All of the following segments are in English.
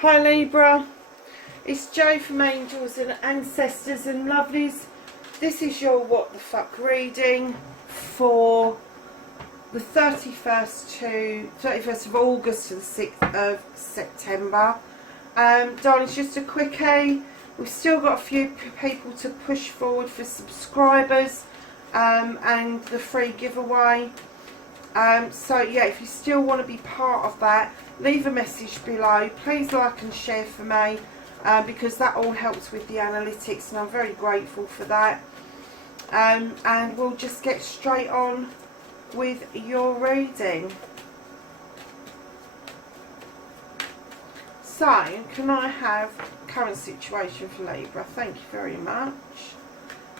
Hi Libra, it's Jo from Angels and Ancestors and Lovelies. This is your What the Fuck reading for the 31st of August to the 6th of September. Darling, it's just a quickie. We've still got a few people to push forward for subscribers and the free giveaway. So yeah, if you still want to be part of that, leave a message below. Please like and share for me, because that all helps with the analytics and I'm very grateful for that. And we'll just get straight on with your reading. So, can I have current situation for Libra? Thank you very much.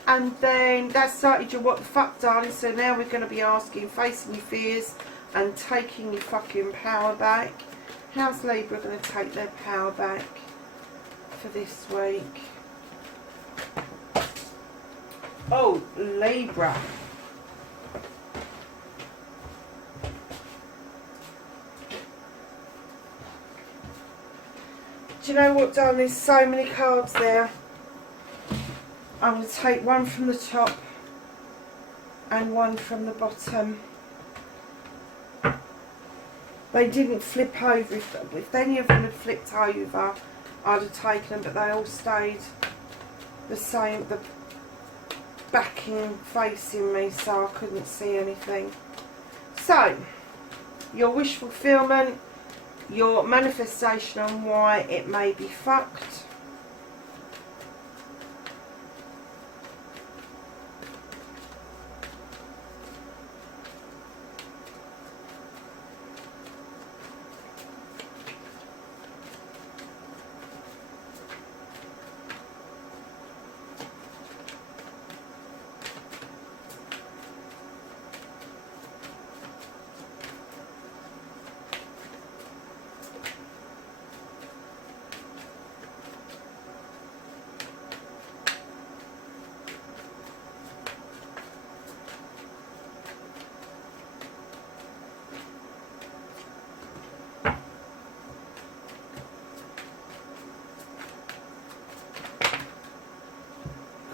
And then that started your What the Fuck, darling. So now we're going to be asking, facing your fears and taking your fucking power back. How's Libra going to take their power back for this week? Oh, Libra. Do you know what, darling? There's so many cards there. I'm going to take one from the top and one from the bottom. They didn't flip over. If any of them had flipped over, I'd have taken them, but they all stayed the same, the backing facing me, so I couldn't see anything. So, your wish fulfillment, your manifestation on why it may be fucked.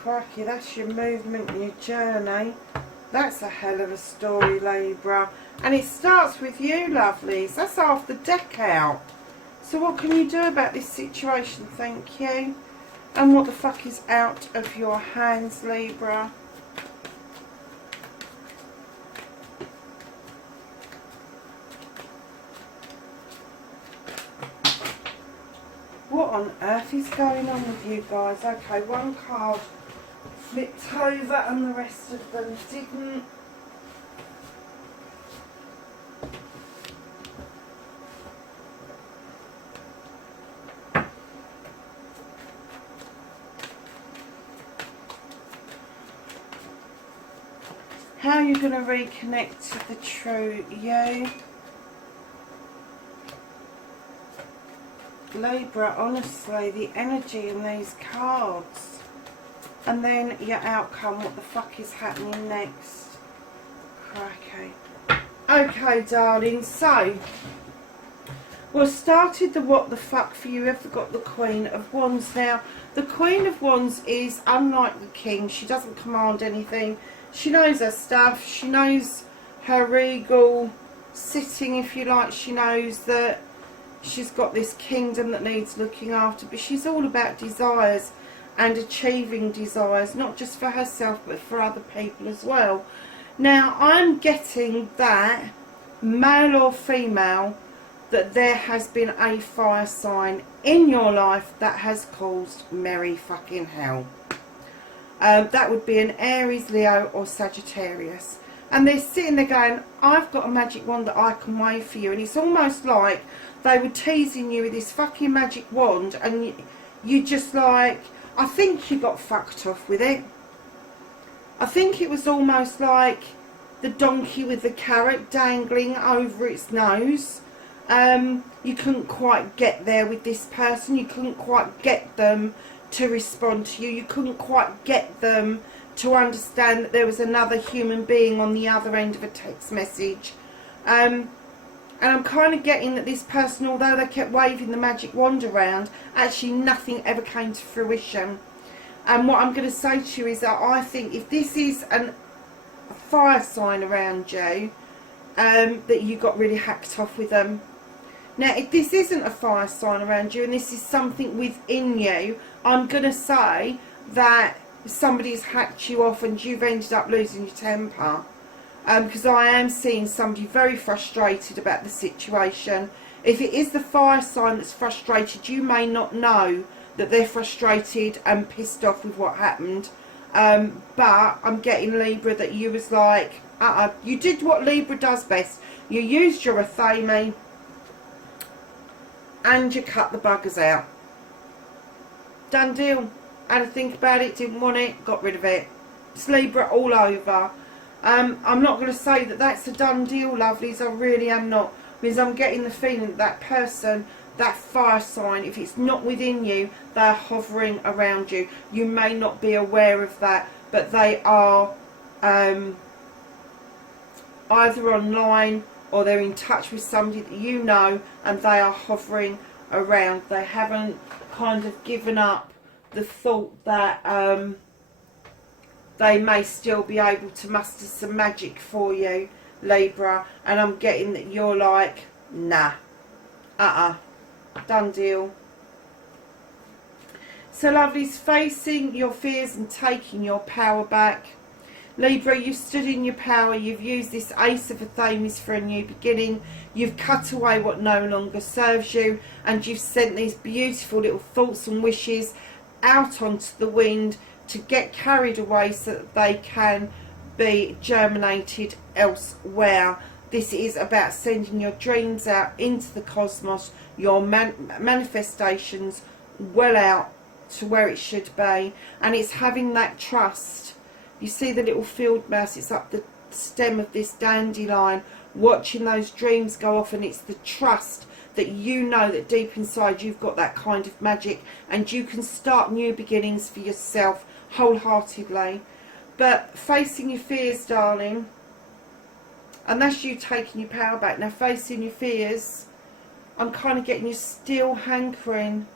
Crikey, that's your movement and your journey. That's a hell of a story, Libra. And it starts with you, lovelies. That's half the deck out. So what can you do about this situation? Thank you. And what the fuck is out of your hands, Libra? What on earth is going on with you guys? Okay, one card flipped over and the rest of them didn't. How are you going to reconnect to the true you? Libra, honestly, the energy in these cards. And then your outcome, what the fuck is happening next? Crikey. Okay, darling, so we've started the what the fuck for you. We've got the Queen of Wands. Now, the Queen of Wands is unlike the King. She doesn't command anything. She knows her stuff. She knows her regal sitting, if you like. She knows that she's got this kingdom that needs looking after. But she's all about desires and achieving desires, not just for herself but for other people as well. Now, I'm getting that, male or female, that there has been a fire sign in your life that has caused merry fucking hell. That would be an Aries, Leo or Sagittarius. And they're sitting there going, I've got a magic wand that I can wave for you. And it's almost like they were teasing you with this fucking magic wand and you just like, I think you got fucked off with it. I think it was almost like the donkey with the carrot dangling over its nose. You couldn't quite get there with this person. You couldn't quite get them to respond to you. You couldn't quite get them to understand that there was another human being on the other end of a text message. And I'm kind of getting that this person, although they kept waving the magic wand around, actually nothing ever came to fruition. And what I'm going to say to you is that I think if this is a fire sign around you, that you got really hacked off with them. Now, if this isn't a fire sign around you and this is something within you, I'm going to say that somebody's hacked you off and you've ended up losing your temper. Because I am seeing somebody very frustrated about the situation. If it is the fire sign that's frustrated, you may not know that they're frustrated and pissed off with what happened. But I'm getting, Libra, that you was like, you did what Libra does best. You used your athame and you cut the buggers out. Done deal. Had to think about it, didn't want it, got rid of it. It's Libra all over. I'm not going to say that that's a done deal, lovelies. I really am not. Because I'm getting the feeling that that person, that fire sign, if it's not within you, they're hovering around you. You may not be aware of that, but they are either online or they're in touch with somebody that you know, and they are hovering around. They haven't kind of given up the thought that they may still be able to muster some magic for you, Libra. And I'm getting that you're like, nah, done deal. So, lovelies, facing your fears and taking your power back. Libra, you've stood in your power. You've used this Ace of Athames for a new beginning. You've cut away what no longer serves you, and you've sent these beautiful little thoughts and wishes out onto the wind to get carried away so that they can be germinated elsewhere. This is about sending your dreams out into the cosmos, your manifestations well out to where it should be. And it's having that trust. You see the little field mouse, it's up the stem of this dandelion, watching those dreams go off, and it's the trust that you know that deep inside you've got that kind of magic and you can start new beginnings for yourself wholeheartedly. But facing your fears, darling, and that's you taking your power back. Now, facing your fears, I'm kind of getting you still hankering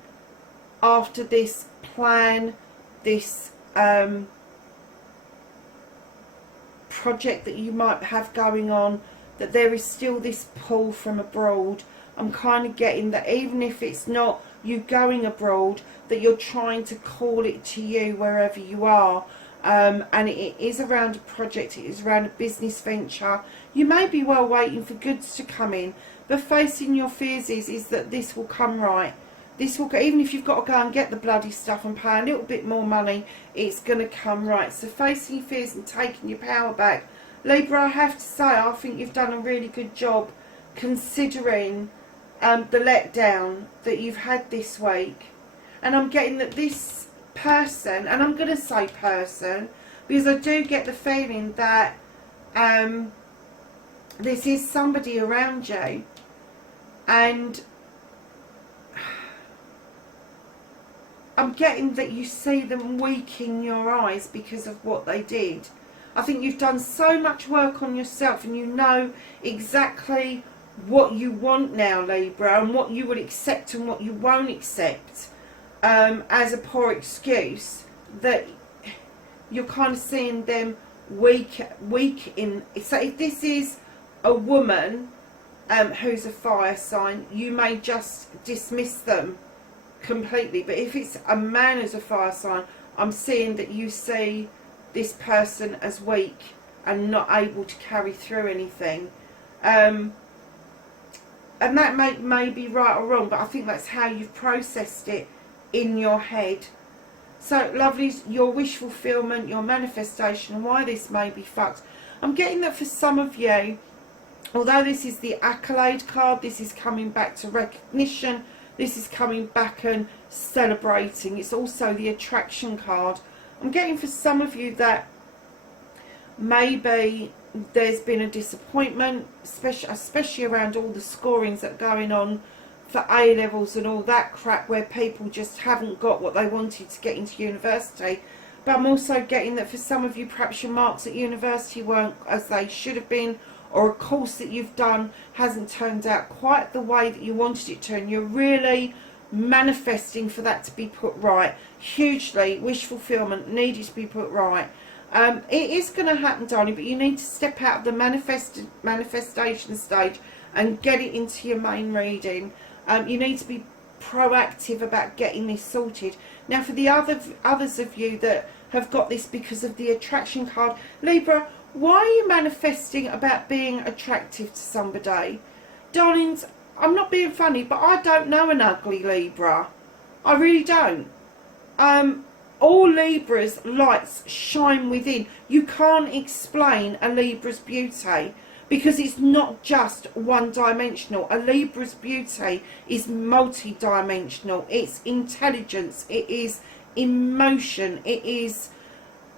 after this plan, this project that you might have going on, that there is still this pull from abroad. I'm kind of getting that even if it's not you going abroad, that you're trying to call it to you wherever you are. And it is around a project, it is around a business venture. You may be well waiting for goods to come in, but facing your fears is that this will come right. This will, even if you've got to go and get the bloody stuff and pay a little bit more money, it's going to come right. So facing your fears and taking your power back. Libra, I have to say, I think you've done a really good job considering the letdown that you've had this week. And I'm getting that this person, and I'm going to say person, because I do get the feeling that this is somebody around you, and I'm getting that you see them weak in your eyes because of what they did. I think you've done so much work on yourself and you know exactly what you want now, Libra, and what you will accept and what you won't accept as a poor excuse, that you're kind of seeing them weak in. So if this is a woman who's a fire sign, you may just dismiss them completely. But if it's a man who's a fire sign, I'm seeing that you see this person as weak and not able to carry through anything. And that may be right or wrong, but I think that's how you've processed it in your head. So, lovelies, your wish fulfillment, your manifestation, and why this may be fucked. I'm getting that for some of you, although this is the accolade card, this is coming back to recognition, this is coming back and celebrating. It's also the attraction card. I'm getting for some of you that maybe there's been a disappointment, especially around all the scorings that are going on for A-levels and all that crap, where people just haven't got what they wanted to get into university. But I'm also getting that for some of you, perhaps your marks at university weren't as they should have been, or a course that you've done hasn't turned out quite the way that you wanted it to, and you're really manifesting for that to be put right. Hugely, wish fulfillment needed to be put right. It is going to happen, darling, but you need to step out of the manifestation stage and get it into your main reading. You need to be proactive about getting this sorted. Now, for the others of you that have got this because of the attraction card, Libra, why are you manifesting about being attractive to somebody? Darlings, I'm not being funny, but I don't know an ugly Libra. I really don't. All Libra's lights shine within. You can't explain a Libra's beauty because it's not just one-dimensional. A Libra's beauty is multi-dimensional. It's intelligence. It is emotion. It is...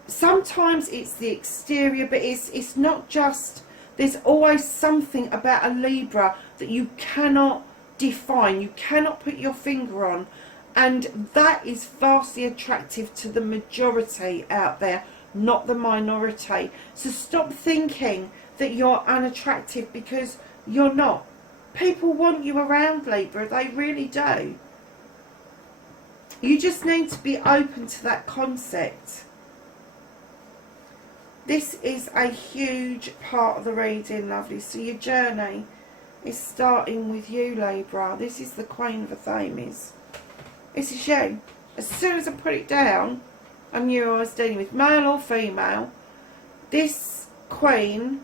Sometimes it's the exterior, but it's not just... There's always something about a Libra that you cannot define. You cannot put your finger on. And that is vastly attractive to the majority out there, not the minority. So stop thinking that you're unattractive, because you're not. People want you around, Libra. They really do. You just need to be open to that concept. This is a huge part of the reading, lovely. So your journey is starting with you, Libra. This is the Queen of Athames. This is you. As soon as I put it down, I knew I was dealing with male or female. This Queen,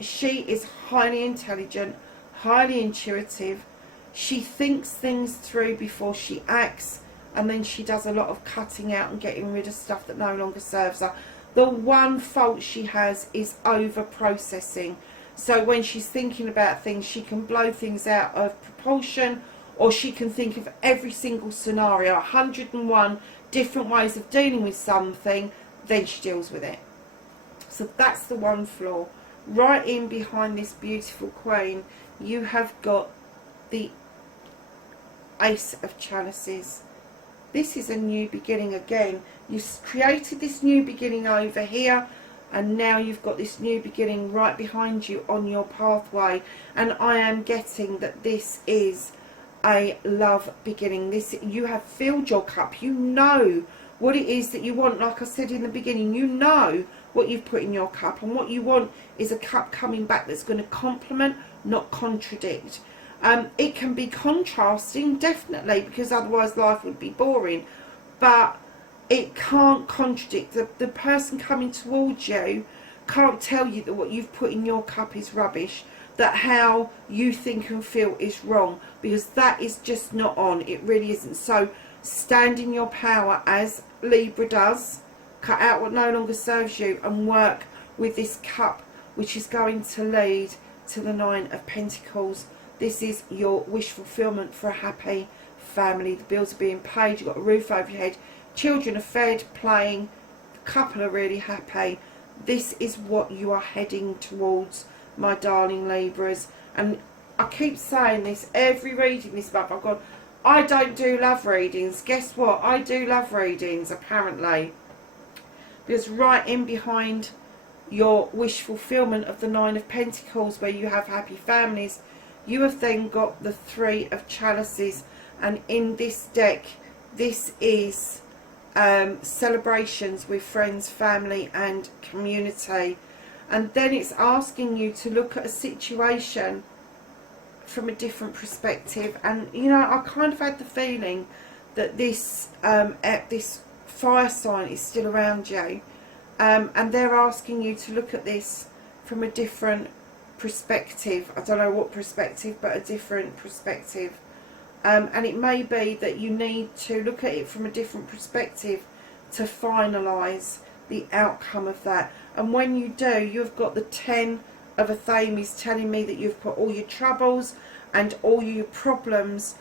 she is highly intelligent, highly intuitive. She thinks things through before she acts, and then she does a lot of cutting out and getting rid of stuff that no longer serves her. The one fault she has is over-processing. So when she's thinking about things, she can blow things out of proportion, or she can think of every single scenario, 101 different ways of dealing with something, then she deals with it. So that's the one flaw. Right in behind this beautiful Queen, you have got the Ace of Chalices. This is a new beginning again. You've created this new beginning over here, and now you've got this new beginning right behind you on your pathway. And I am getting that this is a love beginning. This, you have filled your cup. You know what it is that you want. Like I said in the beginning, you know what you've put in your cup, and what you want is a cup coming back that's going to complement, not contradict. It can be contrasting, definitely, because otherwise life would be boring, but it can't contradict. The person coming towards you can't tell you that what you've put in your cup is rubbish, that how you think and feel is wrong, because that is just not on. It really isn't. So stand in your power as Libra does. Cut out what no longer serves you and work with this cup, which is going to lead to the Nine of Pentacles. This is your wish fulfillment for a happy family. The bills are being paid, you've got a roof over your head, children are fed, playing, the couple are really happy. This is what you are heading towards, my darling Libras. And I keep saying this every reading this month. I've gone, I don't do love readings. Guess what? I do love readings, apparently. Because right in behind your wish fulfillment of the Nine of Pentacles, where you have happy families, you have then got the Three of Chalices. And in this deck, this is celebrations with friends, family and community. And then it's asking you to look at a situation from a different perspective. And you know, I kind of had the feeling that this this fire sign is still around you, and they're asking you to look at this from a different perspective. I don't know what perspective, but a different perspective. And it may be that you need to look at it from a different perspective to finalise the outcome of that. And when you do, you've got the 10 of Athames telling me that you've put all your troubles and all your problems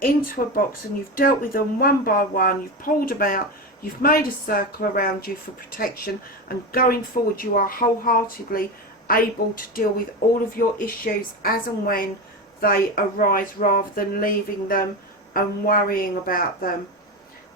into a box, and you've dealt with them one by one, you've pulled them out, you've made a circle around you for protection, and going forward you are wholeheartedly able to deal with all of your issues as and when they arise, rather than leaving them and worrying about them.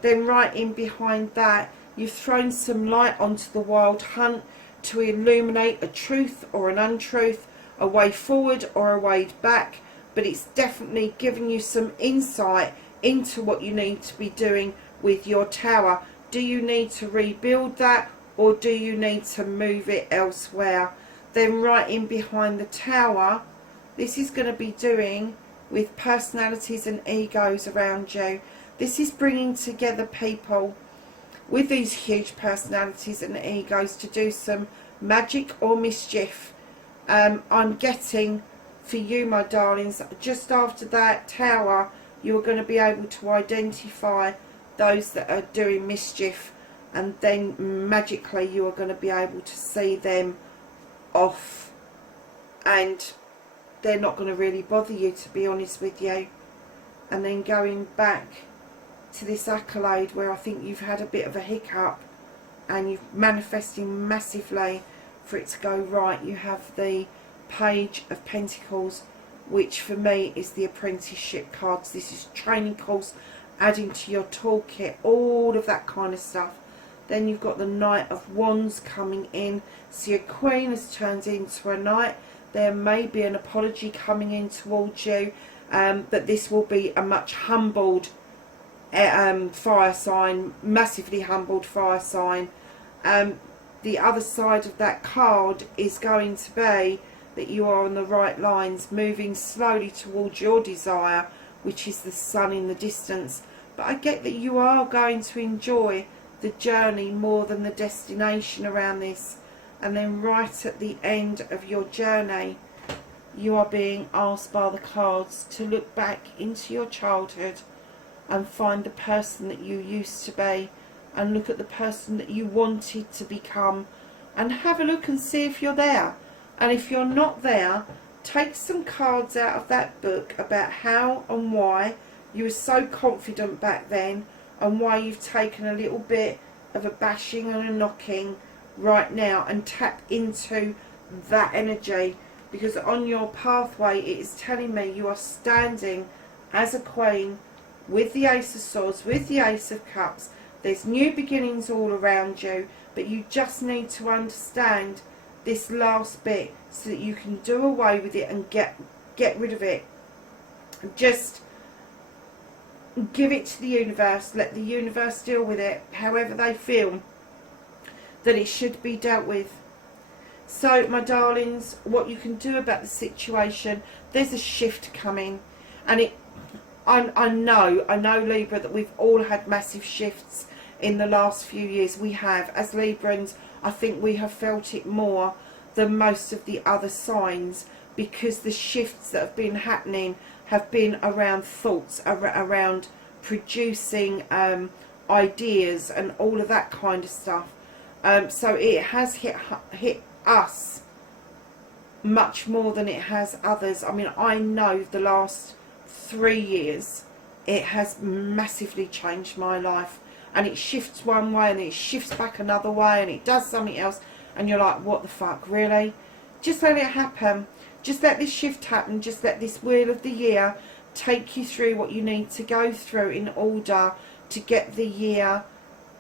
Then right in behind that, you've thrown some light onto the wild hunt. to illuminate a truth or an untruth, a way forward or a way back, but it's definitely giving you some insight into what you need to be doing with your tower. Do you need to rebuild that, or do you need to move it elsewhere? Then right in behind the tower, this is going to be doing with personalities and egos around you. This is bringing together people with these huge personalities and egos to do some magic or mischief. I'm getting for you, my darlings, just after that tower, you are going to be able to identify those that are doing mischief, and then magically you are going to be able to see them off, and they're not going to really bother you, to be honest with you. And then going back to this accolade where I think you've had a bit of a hiccup and you're manifesting massively for it to go right. You have the Page of Pentacles, which for me is the apprenticeship cards. This is training course, adding to your toolkit, all of that kind of stuff. Then you've got the Knight of Wands coming in. So your Queen has turned into a Knight. There may be an apology coming in towards you, but this will be a much humbled fire sign, massively humbled fire sign. The other side of that card is going to be that you are on the right lines, moving slowly towards your desire, which is the sun in the distance. But I get that you are going to enjoy the journey more than the destination around this. And then right at the end of your journey, you are being asked by the cards to look back into your childhood and find the person that you used to be, and look at the person that you wanted to become, and have a look and see if you're there. And if you're not there, take some cards out of that book about how and why you were so confident back then, and why you've taken a little bit of a bashing and a knocking right now, and tap into that energy. Because on your pathway, it is telling me you are standing as a queen with the Ace of Swords, with the Ace of Cups. There's new beginnings all around you, but you just need to understand this last bit so that you can do away with it and get rid of it. Just give it to the universe. Let the universe deal with it however they feel that it should be dealt with. So, my darlings, what you can do about the situation, there's a shift coming, and I know Libra, that we've all had massive shifts in the last few years. We have, as Librans, I think we have felt it more than most of the other signs, because the shifts that have been happening have been around thoughts, around producing ideas and all of that kind of stuff. So it has hit us much more than it has others. I mean, I know the last 3 years it has massively changed my life, and it shifts one way and it shifts back another way and it does something else, and you're like, what the fuck, really? Just let it happen. Just let this shift happen. Just let this wheel of the year take you through what you need to go through in order to get the year,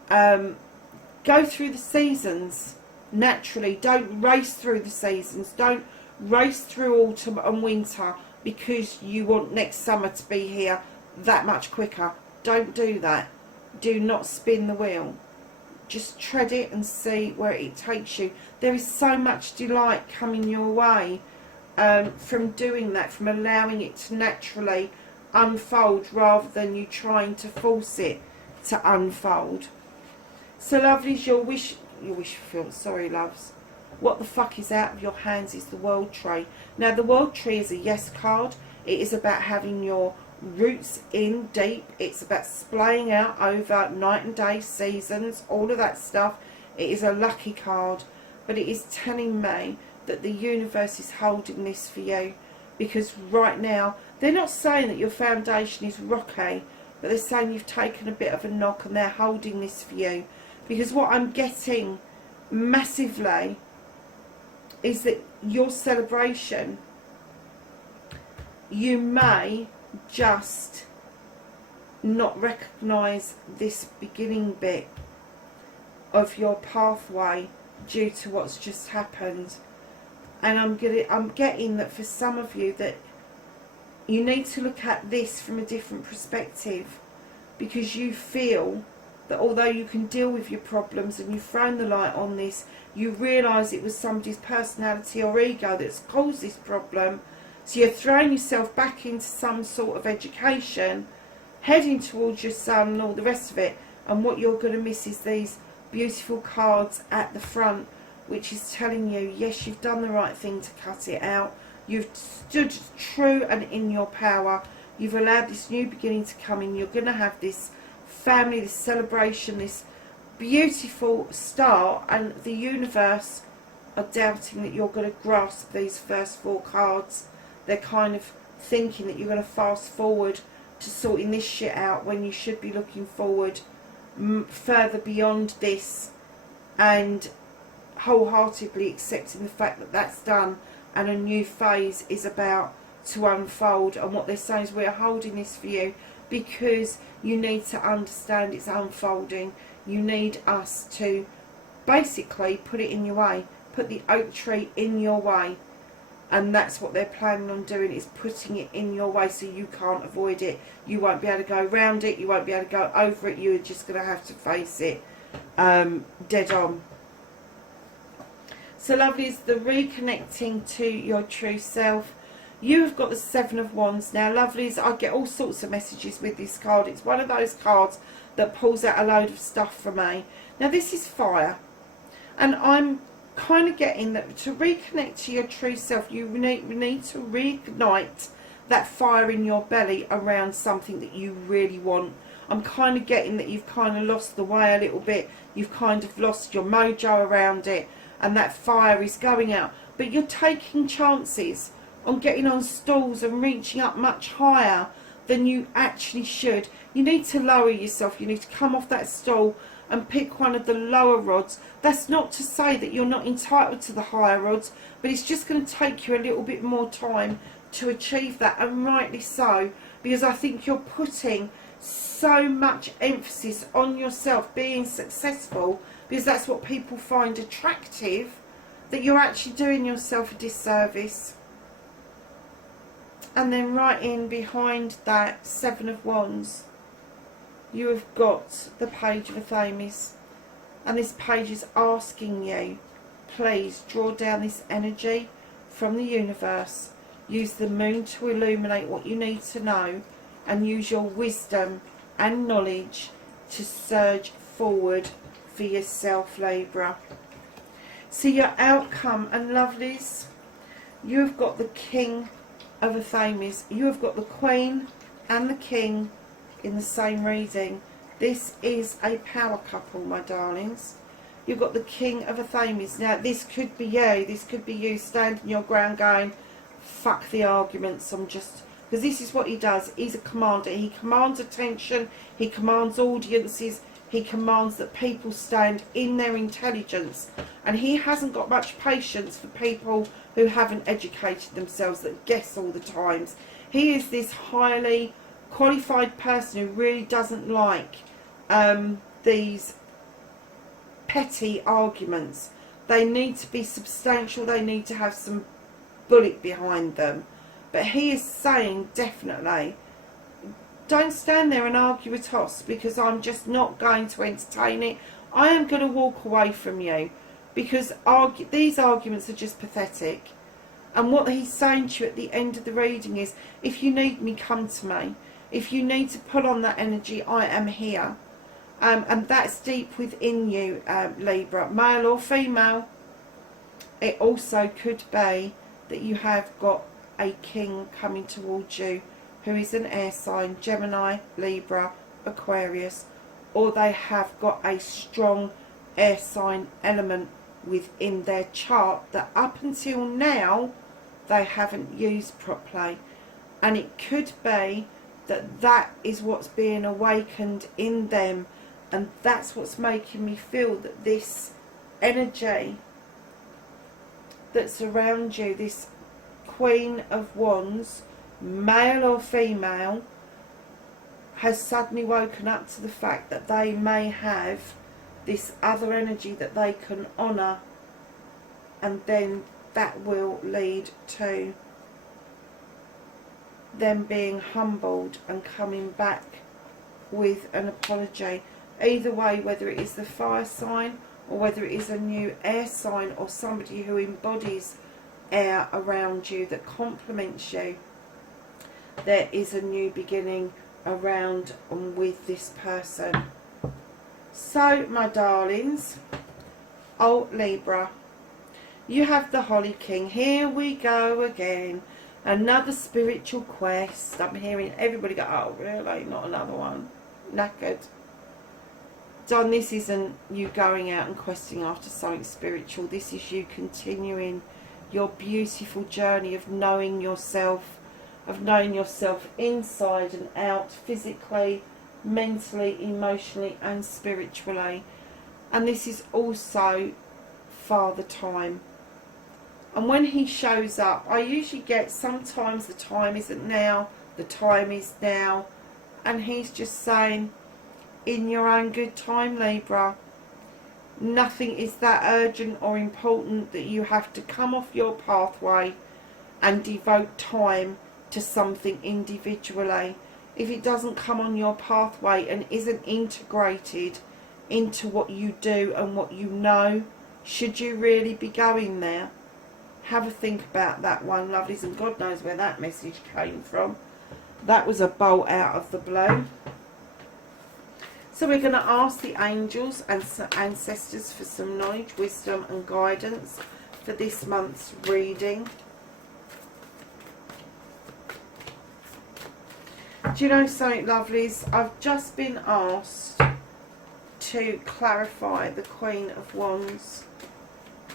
go through the seasons naturally. Don't race through the seasons. Don't race through autumn and winter because you want next summer to be here that much quicker. Don't do that. Do not spin the wheel. Just tread it and see where it takes you. There is so much delight coming your way from doing that, from allowing it to naturally unfold rather than you trying to force it to unfold. So, lovelies, your wish fulfilled. Sorry, loves. What the fuck is out of your hands is the World Tree. Now, the World Tree is a yes card. It is about having your roots in deep. It's about splaying out over night and day, seasons, all of that stuff. It is a lucky card, but it is telling me that the universe is holding this for you, because right now they're not saying that your foundation is rocky, but they're saying you've taken a bit of a knock and they're holding this for you. Because what I'm getting massively is that your celebration, you may just not recognise this beginning bit of your pathway due to what's just happened. And I'm getting that for some of you that you need to look at this from a different perspective, because you feel that although you can deal with your problems and you've thrown the light on this, you realise it was somebody's personality or ego that's caused this problem. So you're throwing yourself back into some sort of education, heading towards your son and all the rest of it. And what you're going to miss is these beautiful cards at the front, which is telling you, yes, you've done the right thing to cut it out. You've stood true and in your power. You've allowed this new beginning to come in. You're going to have this family, this celebration, this beautiful start, and the universe are doubting that you're going to grasp these first 4 cards. They're kind of thinking that you're going to fast forward to sorting this shit out when you should be looking forward further beyond this and wholeheartedly accepting the fact that that's done and a new phase is about to unfold. And what they're saying is, we're holding this for you because you need to understand it's unfolding. You need us to basically put it in your way, put the oak tree in your way. And that's what they're planning on doing, is putting it in your way so you can't avoid it. You won't be able to go around it, you won't be able to go over it, you're just going to have to face it dead on. So lovelies, the reconnecting to your true self. You have got the 7 of Wands. Now lovelies, I get all sorts of messages with this card. It's one of those cards that pulls out a load of stuff for me. Now this is fire. And I'm kind of getting that to reconnect to your true self, you need to reignite that fire in your belly around something that you really want. I'm kind of getting that you've kind of lost the way a little bit. You've kind of lost your mojo around it. And that fire is going out. But you're taking chances on getting on stools and reaching up much higher than you actually should. You need to lower yourself. You need to come off that stool and pick one of the lower rods. That's not to say that you're not entitled to the higher rods, but it's just going to take you a little bit more time to achieve that, and rightly so, because I think you're putting so much emphasis on yourself being successful, because that's what people find attractive, that you're actually doing yourself a disservice. And then right in behind that 7 of Wands, you have got the Page of Athames. And this page is asking you, please draw down this energy from the universe. Use the moon to illuminate what you need to know, and use your wisdom and knowledge to surge forward for yourself, Libra. So your outcome, and lovelies, you have got the King of Athames. You have got the Queen and the King in the same reading. This is a power couple, my darlings. You've got the King of Athames. Now this could be you. This could be you standing your ground going, fuck the arguments, I'm just... Because this is what he does. He's a commander. He commands attention. He commands audiences. He commands that people stand in their intelligence. And he hasn't got much patience for people who haven't educated themselves, that guess all the times. He is this highly qualified person who really doesn't like these petty arguments. They need to be substantial. They need to have some bullet behind them. But he is saying, definitely, don't stand there and argue a toss, because I'm just not going to entertain it. I am going to walk away from you, because these arguments are just pathetic. And what he's saying to you at the end of the reading is, if you need me, come to me. If you need to pull on that energy, I am here. And that's deep within you, Libra, male or female. It also could be that you have got a king coming towards you who is an air sign, Gemini, Libra, Aquarius, or they have got a strong air sign element within their chart that up until now they haven't used properly. And it could be that that is what's being awakened in them, and that's what's making me feel that this energy that's around you, this Queen of Wands, male or female, has suddenly woken up to the fact that they may have this other energy that they can honour and then that will lead to them being humbled and coming back with an apology. Either way, whether it is the fire sign or whether it is a new air sign or somebody who embodies air around you that complements you, there is a new beginning around and with this person. So, my darlings, oh Libra, you have the Holly King. Here we go again. Another spiritual quest. I'm hearing everybody go, oh really, not another one. Knackered. Don, this isn't you going out and questing after something spiritual. This is you continuing your beautiful journey of knowing yourself, inside and out, physically, mentally, emotionally and spiritually. And this is also Father Time. And when he shows up, I usually get sometimes the time isn't now, the time is now. And he's just saying, in your own good time, Libra. Nothing is that urgent or important that you have to come off your pathway and devote time to something individually. If it doesn't come on your pathway and isn't integrated into what you do and what you know, should you really be going there? Have a think about that one, lovelies, and God knows where that message came from. That was a bolt out of the blue. So we're going to ask the angels and ancestors for some knowledge, wisdom and guidance for this month's reading. Do you know something, lovelies? I've just been asked to clarify the Queen of Wands.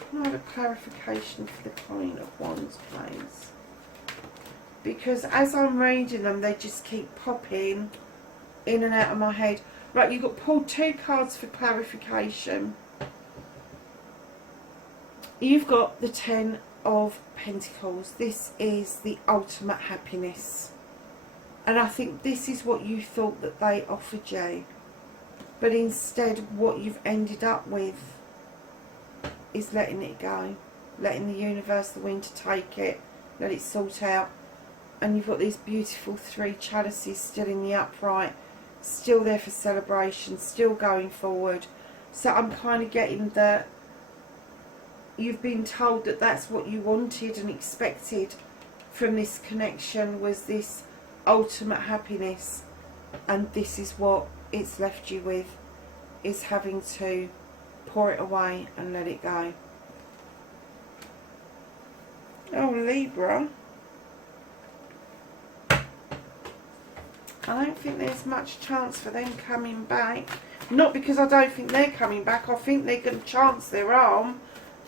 Can I have a clarification for the Queen of Wands, please? Because as I'm reading them, they just keep popping in and out of my head. Right, you've got pulled 2 cards for clarification. You've got the 10 of Pentacles. This is the ultimate happiness. And I think this is what you thought that they offered you. But instead, what you've ended up with is letting it go. Letting the universe, the wind, to take it. Let it sort out. And you've got these beautiful 3 chalices still in the upright. Still there for celebration. Still going forward. So I'm kind of getting that you've been told that that's what you wanted and expected from this connection, was this ultimate happiness, and this is what it's left you with, is having to pour it away and let it go. Oh, Libra, I don't think there's much chance for them coming back. Not because I don't think they're coming back. I think they can chance their arm,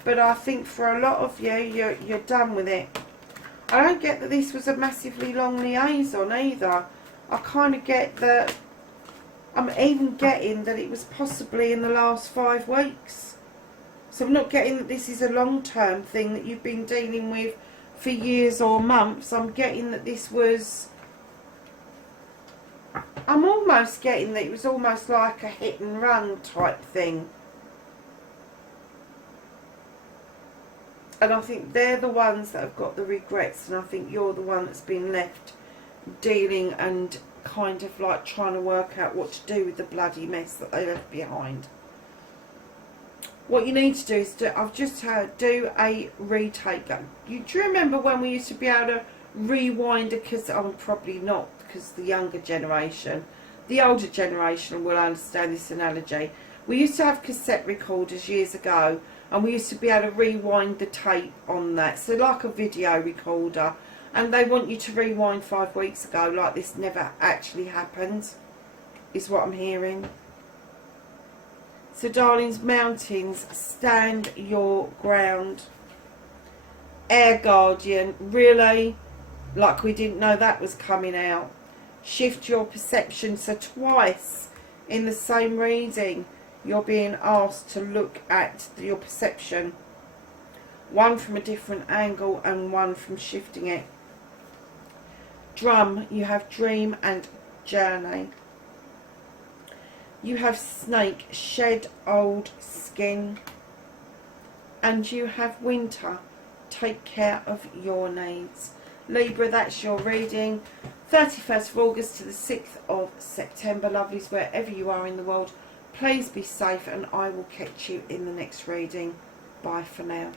but I think for a lot of you, you're done with it. I don't get that this was a massively long liaison either. I kind of get that, I'm even getting that it was possibly in the last 5 weeks. So I'm not getting that this is a long-term thing that you've been dealing with for years or months. I'm getting that this was, I'm almost getting that it was almost like a hit and run type thing. And I think they're the ones that have got the regrets, and I think you're the one that's been left dealing and kind of like trying to work out what to do with the bloody mess that they left behind. What you need to do is, I've just heard, do a retake. Do you remember when we used to be able to rewind a cassette? Oh, probably not, because the younger generation, the older generation will understand this analogy. We used to have cassette recorders years ago, and we used to be able to rewind the tape on that. So like a video recorder. And they want you to rewind 5 weeks ago, like this never actually happened, is what I'm hearing. So darlings, mountains, stand your ground. Air Guardian, really? Like we didn't know that was coming out. Shift your perception. So twice in the same reading, you're being asked to look at your perception. One from a different angle and one from shifting it. Drum, you have dream and journey. You have snake, shed old skin. and you have winter. Take care of your needs. Libra, that's your reading. 31st of August to the 6th of September. Lovelies, wherever you are in the world, please be safe, and I will catch you in the next reading. Bye for now.